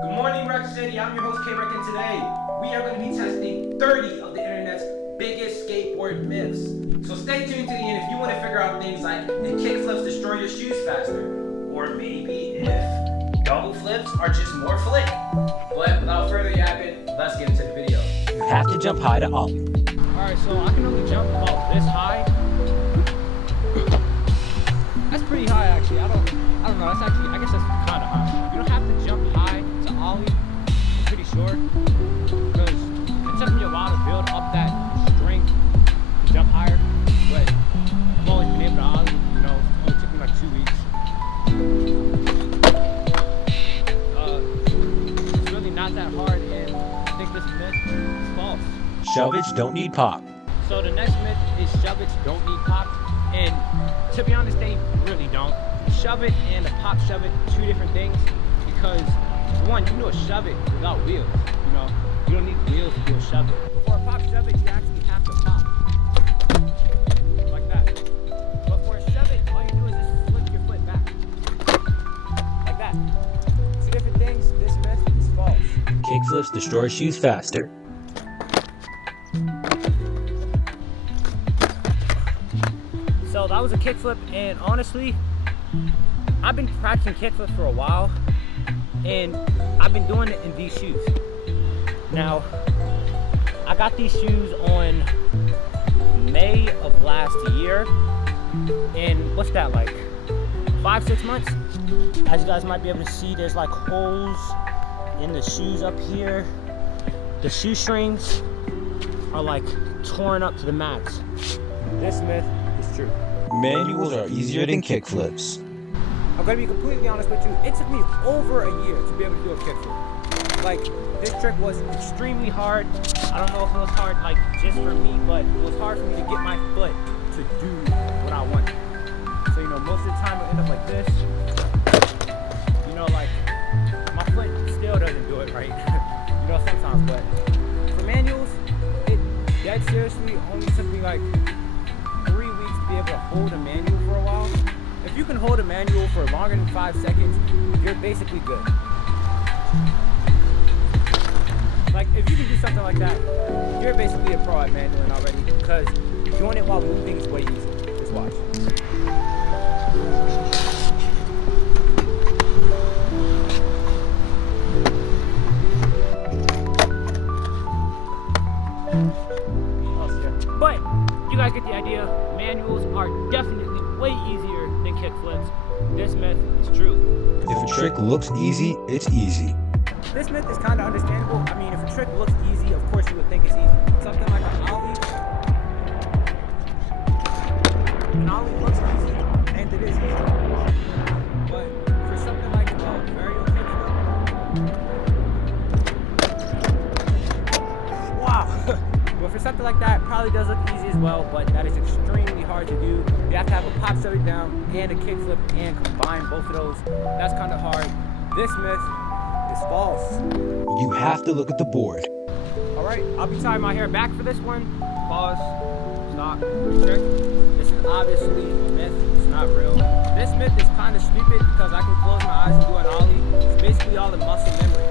Good morning, Rock City. I'm your host, K-Rec, and today we are going to be testing 30 of the internet's biggest skateboard myths. So stay tuned to the end if you want to figure out things like if kickflips destroy your shoes faster, or maybe if double flips are just more flick. But without further yapping, let's get into the video. You have to jump high to ollie. Alright, so I can only jump about this high. That's pretty high actually. I don't know, that's actually, I guess that's kinda high. You don't have to jump high to ollie, I'm pretty sure. Because it took me a while to build up that strength to jump higher. But I've always been able to ollie, you know, it only took me like 2 weeks. It's really not that hard, and I think this myth is false. Shove-its don't need pop. So the next myth is shove-its don't need pop, and to be honest, they really don't. Shove it and a pop shove it, two different things, because one, you can do a shove it without wheels, you know, you don't need wheels to do a shove it. For a pop shove it, you actually have to pop, like that. But for a shove it, all you do is just flip your foot back, like that. Two different things. This myth is false. Kickflips destroy shoes faster. So that was a kickflip, and honestly, I've been practicing kickflips for a while, and I've been doing it in these shoes. Now, I got these shoes on May of last year, and what's that, like 5-6 months? As you guys might be able to see, there's like holes in the shoes up here. The shoestrings are like torn up to the max. This myth is true. Manuals are easier than kickflips. I'm gonna be completely honest with you, it took me over a year to be able to do a kickflip. Like, this trick was extremely hard. I don't know if it was hard like just for me, but it was hard for me to get my foot to do what I wanted. So, you know, most of the time it'll end up like this. You know, like, my foot still doesn't do it right. You know, sometimes, but for manuals, it dead seriously only took me like 3 weeks to be able to hold a manual for a while. If you can hold a manual for longer than 5 seconds, you're basically good. Like, if you can do something like that, you're basically a pro at manualing already, because doing it while moving is way easier. Just watch. But you guys get the idea. Manuals are definitely way easier than kickflips. This myth is true. If a trick looks easy, it's easy. This myth is kind of understandable. I mean, if a trick looks easy, of course you would think it's easy. Something like an ollie. An ollie looks easy, and it is easy. But for something like a varial kickflip, wow. But for something like that, it probably does look easy as well, but that is extremely hard to do. You have to have a pop shove it down and a kickflip and combine both of those. That's kind of hard. This myth is false. You have to look at the board. Alright, I'll be tying my hair back for this one. Pause. Stop. Check. This is obviously a myth. It's not real. This myth is kind of stupid because I can close my eyes and do an ollie. It's basically all the muscle memory.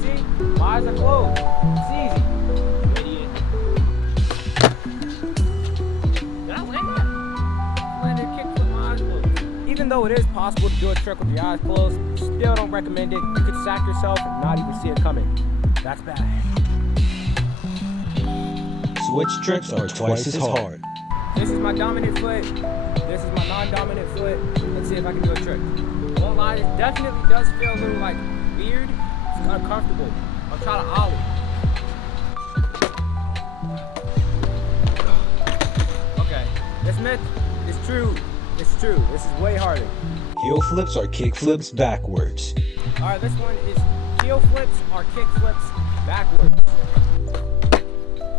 See? My eyes are closed. It's easy. Idiot. Did I land that? I landed a kickflip with my eyes closed. Even though it is possible to do a trick with your eyes closed, still don't recommend it. You could sack yourself and not even see it coming. That's bad. Switch tricks are twice as hard. This is my dominant foot. This is my non-dominant foot. Let's see if I can do a trick. Won't lie, it definitely does feel a little like weird. It's uncomfortable. I'll try to ollie. Okay, this myth is true. It's true. This is way harder. Heel flips are kickflips backwards. Alright, this one is heel flips or kick flips backwards.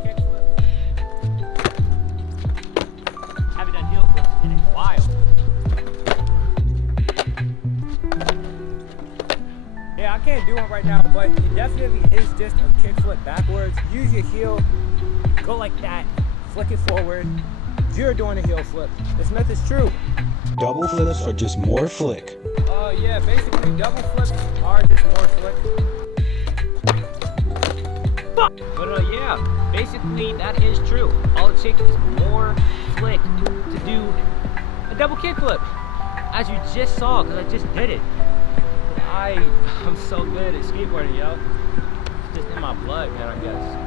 Kick flip. Haven't done heel flips in a while. Yeah, I can't do one right now, but it definitely is just a kick flip backwards. Use your heel, go like that, flick it forward. You're doing a heel flip. This myth is true. Double flips are just more flick. Well, yeah, basically double flips are just more slick. Fuck! But yeah, basically that is true. All it takes is more flick to do a double kickflip, as you just saw, because I just did it. I'm so good at skateboarding, yo. It's just in my blood, man, I guess.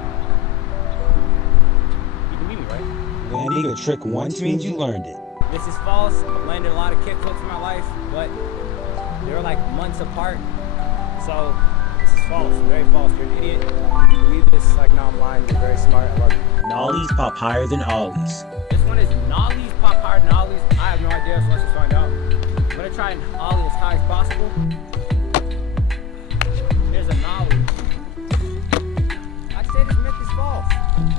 You believe me, right? Landing a trick once means you learned it. This is false. I've landed a lot of kickflips in my life, but they were like months apart. So this is false, very false. You're an idiot. You believe this? Like, no, I'm lying. You're very smart. I love you. Nollies pop higher than ollies. This one is nollies pop higher than ollies. I have no idea, so let's just find out. I'm gonna try and ollie as high as possible. Here's a nollie. I'd say this myth is false,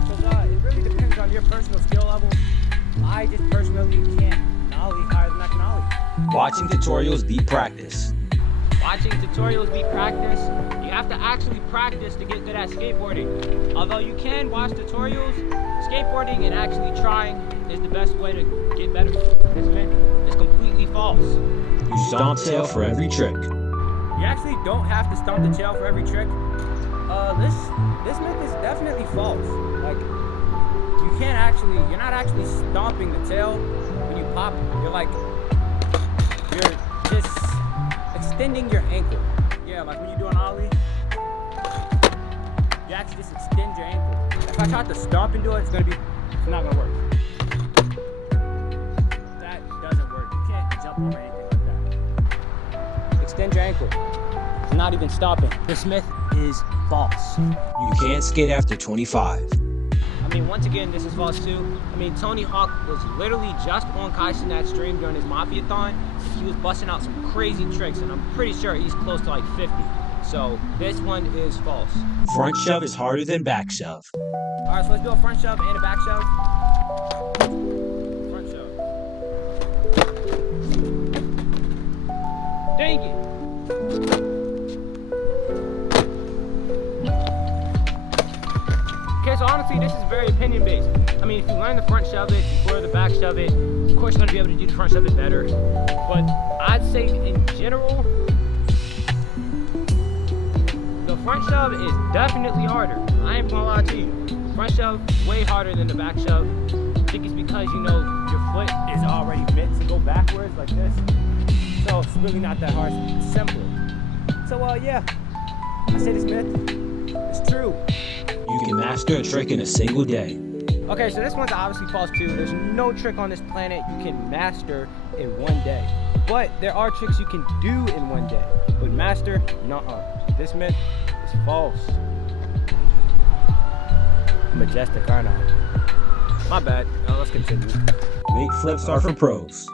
because it really depends on your personal skill level. I just personally can't nollie higher than I can ollie. Watching tutorials beat practice. Watching tutorials beat practice. You have to actually practice to get good at skateboarding. Although you can watch tutorials, skateboarding and actually trying is the best way to get better. This myth is completely false. You stomp tail for every trick. You actually don't have to stomp the tail for every trick. This myth is definitely false. Like, you're not actually stomping the tail when you pop. You're just extending your ankle. Yeah, like when you do an ollie, you actually just extend your ankle. If I try to stomp and do it, it's not gonna work. That doesn't work. You can't jump over anything like that. Extend your ankle. It's not even stopping. This myth is false. You can't skate after 25. I mean, once again, this is false too. I mean, Tony Hawk was literally just on Kaizenat stream during his Mafia-thon. He was busting out some crazy tricks, and I'm pretty sure he's close to like 50. So this one is false. Front shove is harder than back shove. All right, so let's do a front shove and a back shove. Front shove. Dang it. Okay, so honestly, this is very opinion based. I mean, if you learn the front shove it before the back shove it, of course you're gonna be able to do the front shove it better. But I'd say in general, the front shove is definitely harder. I ain't gonna lie to you. Front shove way harder than the back shove. I think it's because, you know, your foot is already meant to go backwards like this. So it's really not that hard, it's simpler. So yeah, I say this myth, it's true. You can master a trick in a single day. Okay, so this one's obviously false too. There's no trick on this planet you can master in one day. But there are tricks you can do in one day. But master, nuh-uh. This myth is false. Majestic, aren't I? My bad. Now let's continue. Late flips are for pros.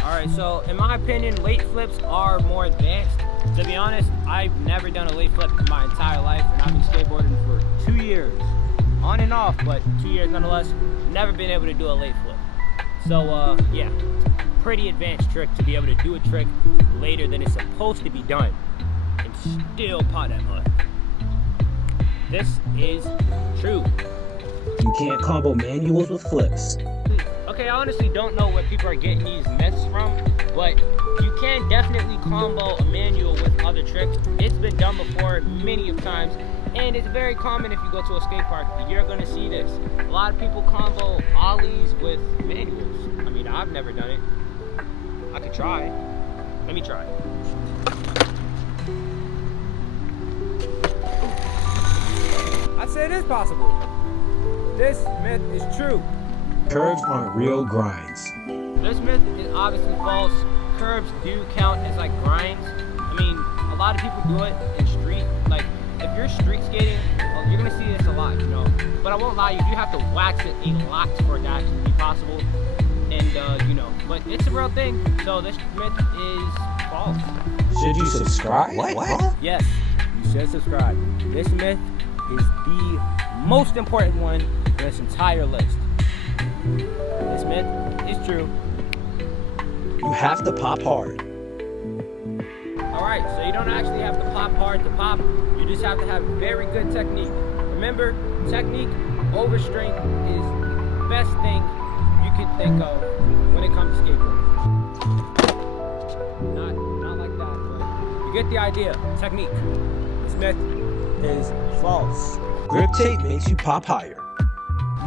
Alright, so in my opinion, late flips are more advanced. To be honest, I've never done a late flip in my entire life, and I've been skateboarding for 2 years. On and off, but 2 years nonetheless. Never been able to do a late flip. So, yeah, pretty advanced trick to be able to do a trick later than it's supposed to be done and still pot that mud. This is true. You can't combo manuals with flips. Okay, I honestly don't know where people are getting these myths from, but you can definitely combo a manual with other tricks. It's been done before many of times, and it's very common if you go to a skate park. You're gonna see this. A lot of people combo ollies with manuals. I mean, I've never done it. I could try. Let me try. I'd say it is possible. This myth is true. Curves aren't real grinds. This myth is obviously false. Curves do count as like grinds. I mean, a lot of people do it in street. Like, if you're street skating, well, you're gonna see this a lot, you know. But I won't lie, you do have to wax it a lot for it to actually be possible. And, you know, but it's a real thing. So this myth is false. Should you subscribe? What? Yes, you should subscribe. This myth is the most important one in this entire list. This myth is true. You have to pop hard. Alright, so you don't actually have to pop hard to pop. You just have to have very good technique. Remember, technique over strength is the best thing you can think of when it comes to skateboarding. Not get the idea. Technique. This myth is false. Grip tape makes you pop higher.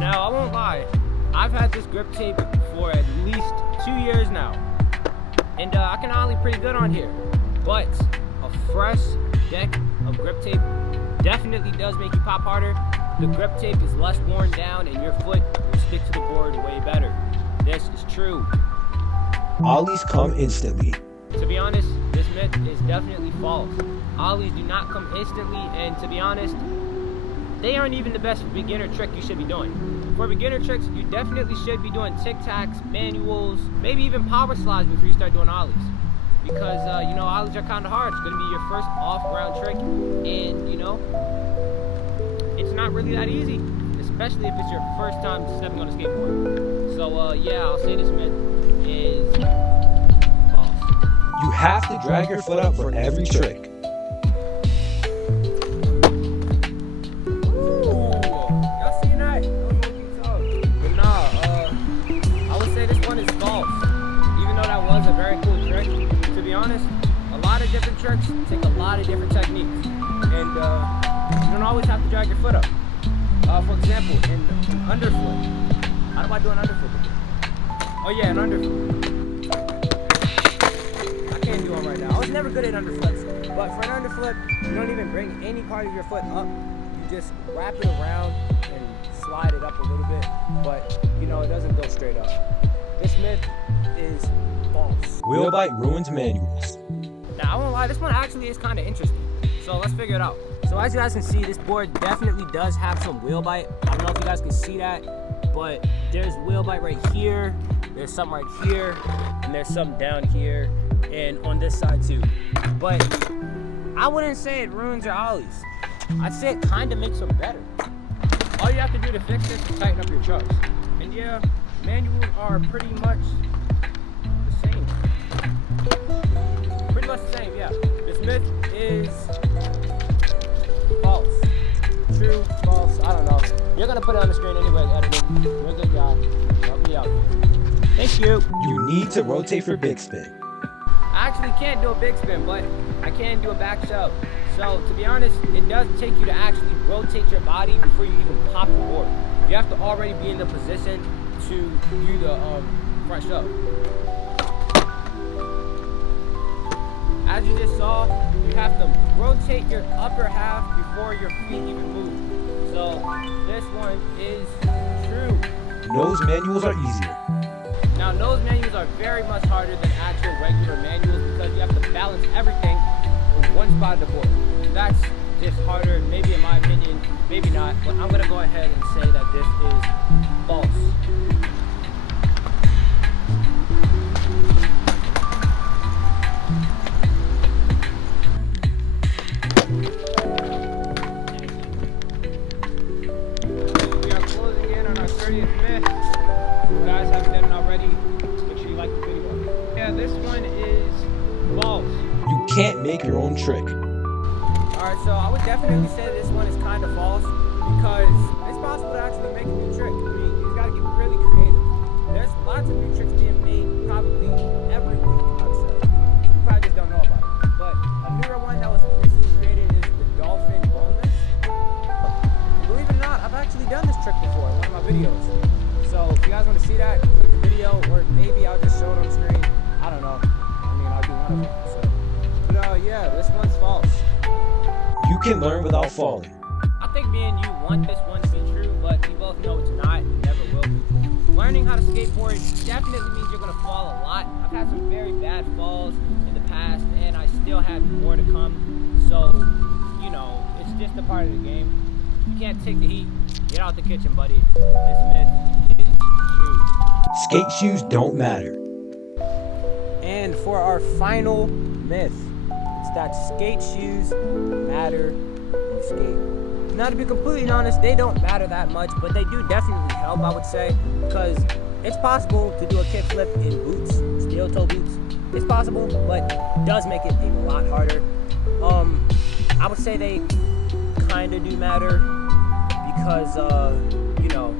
Now, I won't lie. I've had this grip tape for at least 2 years now. And I can ollie pretty good on here. But a fresh deck of grip tape definitely does make you pop harder. The grip tape is less worn down and your foot will stick to the board way better. This is true. Ollies come instantly. To be honest, this myth is definitely false. Ollies do not come instantly, and to be honest, they aren't even the best beginner trick you should be doing. For beginner tricks, you definitely should be doing tic-tacs, manuals, maybe even power slides before you start doing ollies. Because, you know, ollies are kind of hard. It's going to be your first off-ground trick, and, you know, it's not really that easy, especially if it's your first time stepping on a skateboard. So, yeah, I'll say this myth is false. You have to drag your foot up for every trick. Different tricks take a lot of different techniques, and you don't always have to drag your foot up. For example, in an underflip, how do I do an underflip again? Oh yeah, an underflip. I can't do one right now. I was never good at underflips, but for an underflip, you don't even bring any part of your foot up. You just wrap it around and slide it up a little bit, but you know, it doesn't go straight up. This myth is false. Wheel bite ruins manuals. Now, I won't lie, this one actually is kind of interesting. So let's figure it out. So as you guys can see, this board definitely does have some wheel bite. I don't know if you guys can see that, but there's wheel bite right here, there's some right here, and there's some down here, and on this side too. But I wouldn't say it ruins your ollies. I'd say it kind of makes them better. All you have to do to fix this is tighten up your chucks. And yeah, manuals are pretty much the same. Pretty much the same, yeah. This myth is false. True, false, I don't know. You're gonna put it on the screen anyway, editing. You're a good guy. Help me out. Thank you. You need to rotate for big spin. I actually can't do a big spin, but I can do a back shove. So to be honest, it does take you to actually rotate your body before you even pop the board. You have to already be in the position to do the front shove. As you just saw, you have to rotate your upper half before your feet even move. So this one is true. Nose manuals are easier. Now nose manuals are very much harder than actual regular manuals because you have to balance everything in one spot of the board. That's just harder, maybe in my opinion, maybe not, but I'm gonna go ahead and say that this is false. We are closing in on our 30th myth. If you guys haven't done it already, make sure you like the video. Yeah, this one is false. You can't make your own trick. Alright, so I would definitely say this one is kind of false because it's possible to actually make a new trick. I mean, you just gotta get really creative. There's lots of new tricks being made probably every week, I'd say. You probably just don't know about it. But a newer one that was recently created is the dolphin boneless. Believe it or not, I've actually done this trick before in one of my videos. So if you guys want to see that, click the video, or maybe I'll just show it on screen. I don't know. I mean, I'll do one of them. So. But yeah, this one's false. You can learn without falling. I think me and you want this one to be true, but we both know it's not and never will be. Learning how to skateboard definitely means you're going to fall a lot. I've had some very bad falls in the past, and I still have more to come. So, you know, it's just a part of the game. You can't take the heat. Get out the kitchen, buddy. This myth is true. Skate shoes don't matter. And for our final myth, it's that skate shoes matter when you skate. Now, to be completely honest, they don't matter that much, but they do definitely help, I would say, because it's possible to do a kickflip in boots, steel toe boots. It's possible, but it does make it a lot harder. I would say they kind of do matter because, you know,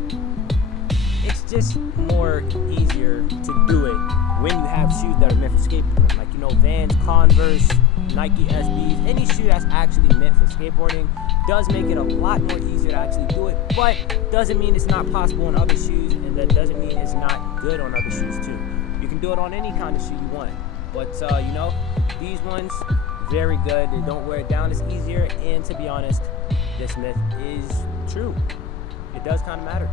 it's just more easier to do it when you have shoes that are meant for skateboarding, like, you know, Vans, Converse, Nike SBs, any shoe that's actually meant for skateboarding does make it a lot more easier to actually do it, but doesn't mean it's not possible on other shoes, and that doesn't mean it's not good on other shoes too. You can do it on any kind of shoe you want, but you know, these ones, very good. They don't wear it down, it's easier, and to be honest, this myth is true. It does kind of matter.